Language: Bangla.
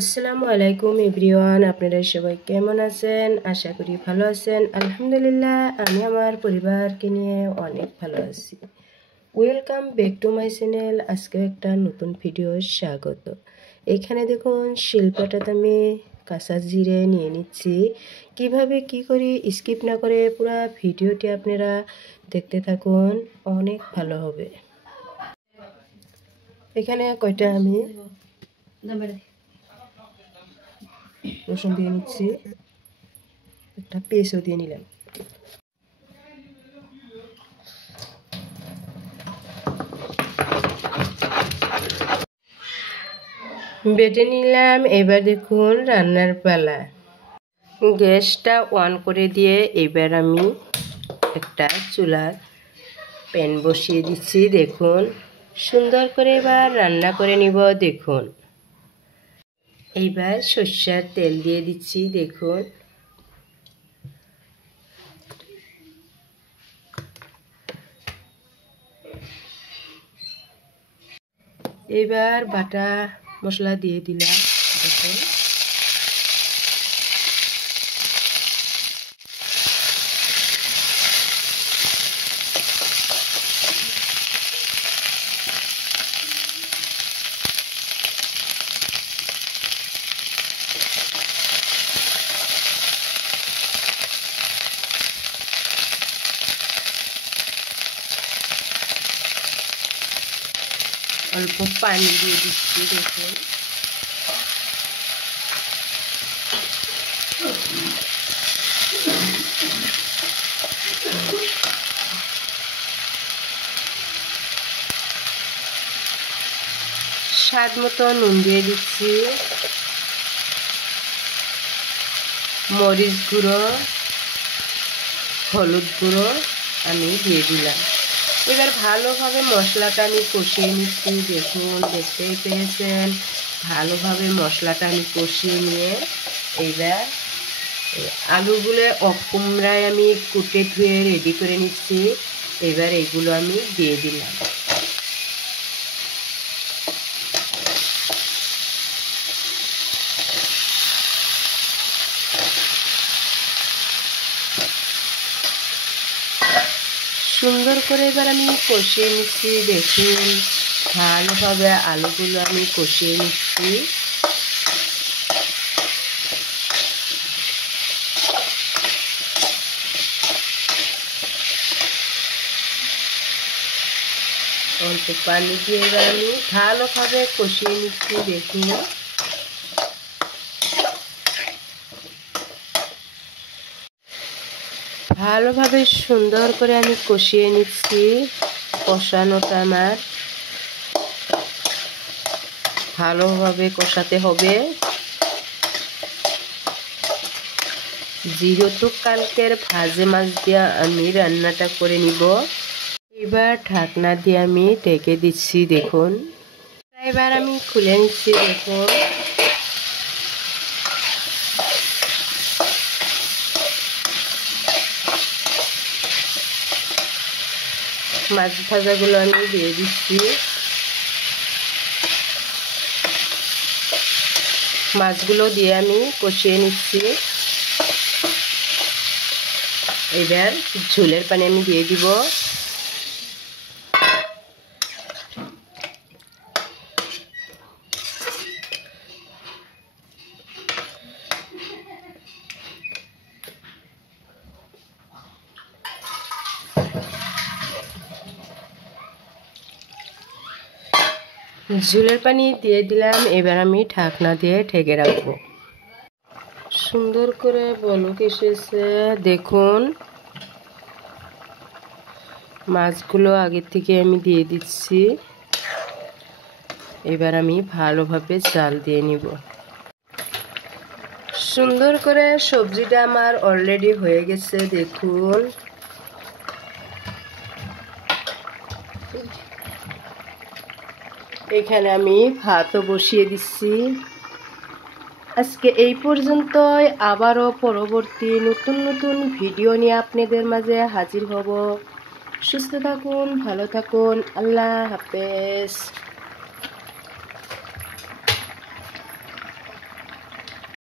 আসসালামু আলাইকুম এভরিওয়ান, আপনারা সবাই কেমন আছেন? আশা করি ভালো আছেন। আলহামদুলিল্লাহ, আমি আমার পরিবারকে নিয়ে অনেক ভালো আছি। Welcome back to my channel. আজকে একটা নতুন ভিডিও স্বাগত। এখানে দেখুন শিলপাটাতে আমি কাঁচা জিরে নিয়ে নিচ্ছি। কিভাবে কি করি স্কিপ না করে পুরো ভিডিওটি আপনারা দেখতে থাকুন, অনেক ভালো হবে। এখানে কয়টা আমি রসুন দিয়ে নিচ্ছি, একটা পেস্টও দিয়ে নিলাম। বেটে নিলাম। এবার দেখুন রান্নার পালা। গ্যাসটা অন করে দিয়ে এবার আমি একটা চুলার প্যান বসিয়ে দিচ্ছি। দেখুন সুন্দর করে এবার রান্না করে নিব। দেখুন এইবার সরষের তেল দিয়ে দিচ্ছি। দেখুন এবার বাটা মশলা দিয়ে দিলাম। দেখুন অল্প পানি দিয়ে দিচ্ছি। দেখুন স্বাদ মতো নুন দিয়ে দিচ্ছি, মরিচ গুঁড়ো, হলুদ গুঁড়ো আমি দিয়ে দিলাম। এবার ভালোভাবে মশলাটা আমি কষিয়ে নিচ্ছি। দেখুন দেখতেই পেয়েছেন, ভালোভাবে মশলাটা আমি কষিয়ে নিয়ে এবার আলুগুলো কুমড়ায় আমি কুটে ধুয়ে রেডি করে নিচ্ছি। এবার এগুলো আমি দিয়ে দিলাম। সুন্দর করে এবার আমি কষিয়ে নিচ্ছি। দেখুন ভালোভাবে আলুগুলো আমি কষিয়ে নিচ্ছি। অল্প পানি দিয়ে এবার আমি ভালোভাবে কষিয়ে নিচ্ছি। দেখুন ভালোভাবে সুন্দর করে আমি কষিয়ে নিচ্ছি। কষানোটা আমার ভালোভাবে কষাতে হবে, যেহেতু কালকের ভাজে মাছ দিয়ে আমি রান্নাটা করে নিব। এবার ঢাকনা দিয়ে আমি ঢেকে দিচ্ছি। দেখুন এবার আমি খুলে নিচ্ছি। দেখুন মাছ ভাজাগুলো আমি দিয়ে দিচ্ছি। মাছগুলো দিয়ে আমি কষিয়ে নিচ্ছি। এবার ঝোলের পানি আমি দিয়ে দিব। ঝোলের পানি দিয়ে দিলাম। এবার আমি ঢাকনা দিয়ে ঢেকে রাখবো। সুন্দর করে বলক এসেছে। দেখুন মাছগুলো আগের থেকে আমি দিয়ে দিচ্ছি। এবার আমি ভালোভাবে জাল দিয়ে নিব। সুন্দর করে সবজিটা আমার অলরেডি হয়ে গেছে। দেখুন এখানে আমি ভাতও বসিয়ে দিচ্ছি। আজকে এই পর্যন্তই। আবারও পরবর্তী নতুন নতুন ভিডিও নিয়ে আপনাদের মাঝে হাজির হব। সুস্থ থাকুন, ভালো থাকুন। আল্লাহ হাফেজ।